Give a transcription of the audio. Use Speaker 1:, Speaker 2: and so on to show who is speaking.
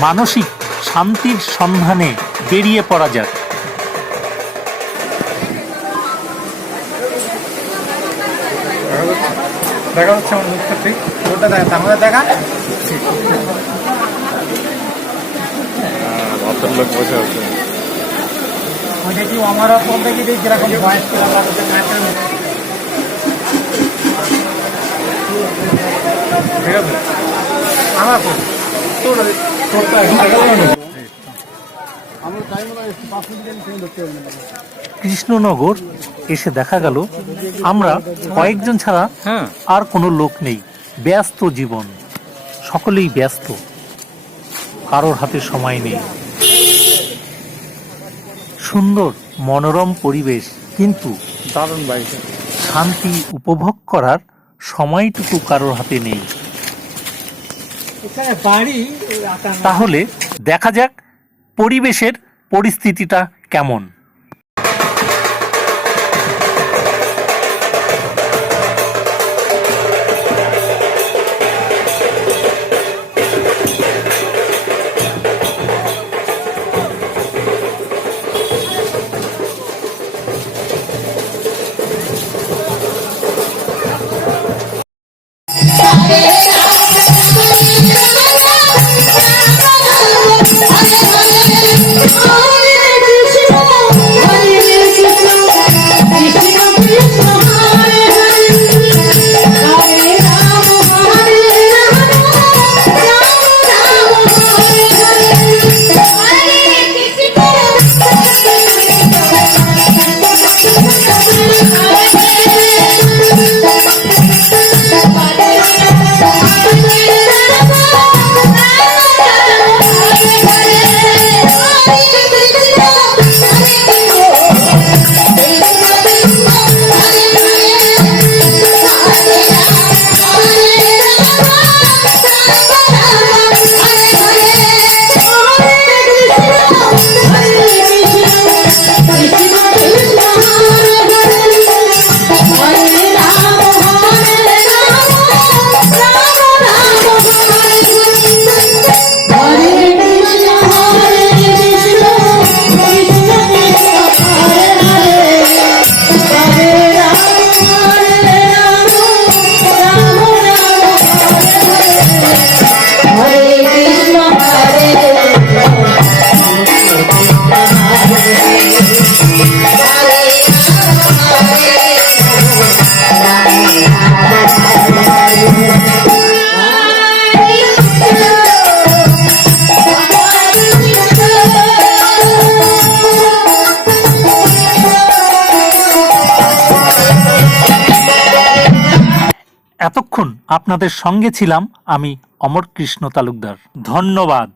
Speaker 1: মানসিক শান্তির সন্ধানে বেরিয়ে পড়া যাক।
Speaker 2: দেখা হচ্ছে আমার মুখটা ঠিক ওটা দেখা আমাদের দেখা?
Speaker 3: ভদ্রলোক বসে আছে।
Speaker 2: ওই দেখি আমারও কোন দেখি দেখি যেরকম বয়স ঠিক আছে? আমার তোরটা
Speaker 1: কৃষ্ণনগর এসে দেখা গেল আমরা কয়েকজন ছাড়া
Speaker 3: হ্যাঁ।
Speaker 1: আর কোনো লোক নেই। ব্যস্ত জীবন। সকলেই ব্যস্ত। কারোর হাতে সময় নেই। সুন্দর মনোরম পরিবেশ কিন্তু
Speaker 3: দারুণ
Speaker 1: শান্তি উপভোগ করার সময়টুকু কারোর হাতে নেই। তাহলে দেখা যাক পরিবেশের পরিস্থিতিটা কেমন। এতক্ষণ আপনাদের সঙ্গে ছিলাম আমি অমর কৃষ্ণ তালুকদার। ধন্যবাদ।